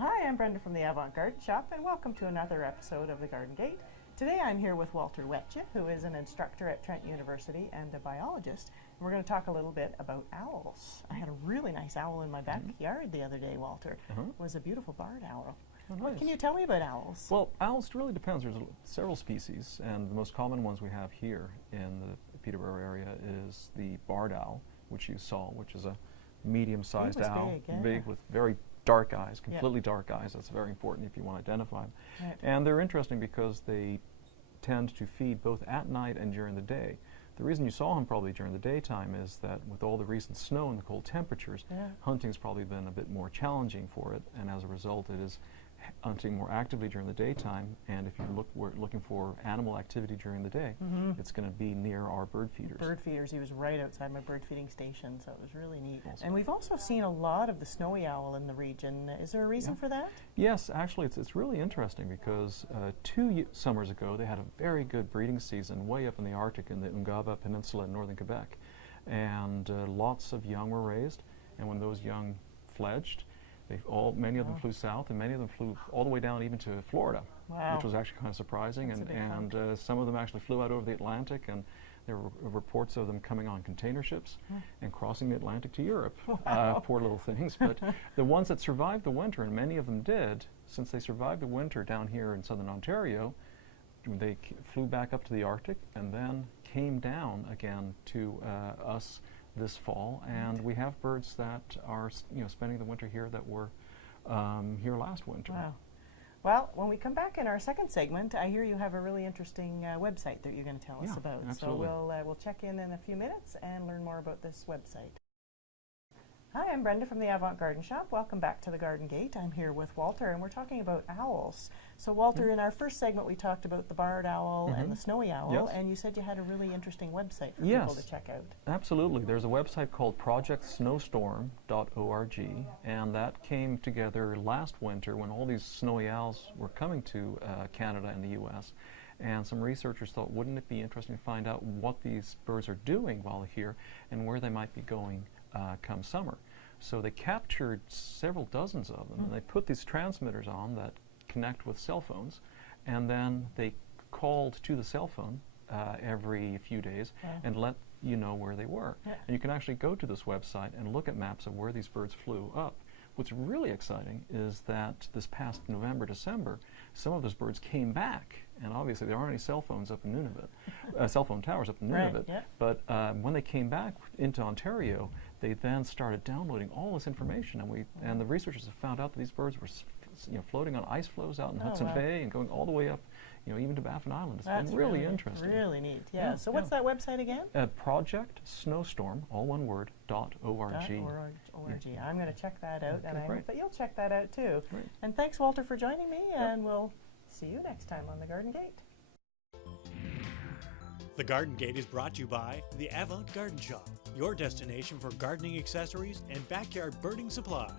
Hi, I'm Brenda from the Avant Garden Shop, and welcome to another episode of The Garden Gate. Today I'm here with Walter Wetje, who is an instructor at Trent University and a biologist. And we're going to talk a little bit about owls. I had a really nice owl in my backyard the other day, Walter. It was a beautiful barred owl. Oh, nice. What can you tell me about owls? Well, owls really depends. There's several species, and the most common ones we have here in the Peterborough area is the barred owl, which you saw, which is a medium-sized owl, big with very dark eyes, completely dark eyes. That's very important if you want to identify them. Right. And they're interesting because they tend to feed both at night and during the day. The reason you saw him probably during the daytime is that with all the recent snow and the cold temperatures, hunting's probably been a bit more challenging for it, and as a result it is hunting more actively during the daytime, and if we're looking for animal activity during the day, it's going to be near our bird feeders. Bird feeders. He was right outside my bird feeding station, so it was really neat. Awesome. And we've also seen a lot of the snowy owl in the region. Is there a reason for that? Yes, actually it's really interesting because 2 summers ago they had a very good breeding season way up in the Arctic in the Ungava Peninsula in northern Quebec, and lots of young were raised, and when those young fledged, many of them flew south, and many of them flew all the way down even to Florida, which was actually kind of surprising. And some of them actually flew out over the Atlantic, and there were reports of them coming on container ships and crossing the Atlantic to Europe. Poor little things. But the ones that survived the winter, and many of them did, since they survived the winter down here in southern Ontario, they flew back up to the Arctic and then came down again to us this fall, and we have birds that are spending the winter here that were here last winter. Wow. Well, when we come back in our second segment, I hear you have a really interesting website that you're going to tell us about. Absolutely. So we'll check in a few minutes and learn more about this website. Hi, I'm Brenda from the Avant Garden Shop. Welcome back to the Garden Gate. I'm here with Walter, and we're talking about owls. So, Walter, in our first segment, we talked about the barred owl and the snowy owl, and you said you had a really interesting website for people to check out. Absolutely. There's a website called projectsnowstorm.org, and that came together last winter when all these snowy owls were coming to Canada and the U.S., and some researchers thought, wouldn't it be interesting to find out what these birds are doing while they're here and where they might be going come summer. So they captured several dozens of them, and they put these transmitters on that connect with cell phones, and then they called to the cell phone every few days and let you know where they were. And you can actually go to this website and look at maps of where these birds flew up. What's really exciting is that this past November, December, some of those birds came back, and obviously there aren't any cell phones up in Nunavut, cell phone towers up in Nunavut, but when they came back into Ontario, they then started downloading all this information, and the researchers have found out that these birds were floating on ice floes out in Hudson Bay and going all the way up, even to Baffin Island. It's been really interesting. Really neat. Yeah. So what's that website again? Project Snowstorm, all one word, .org. .org. I'm going to check that out, and I hope that you'll check that out too. And thanks, Walter, for joining me, and we'll see you next time on The Garden Gate. The Garden Gate is brought to you by the Avant Garden Shop, your destination for gardening accessories and backyard birding supplies.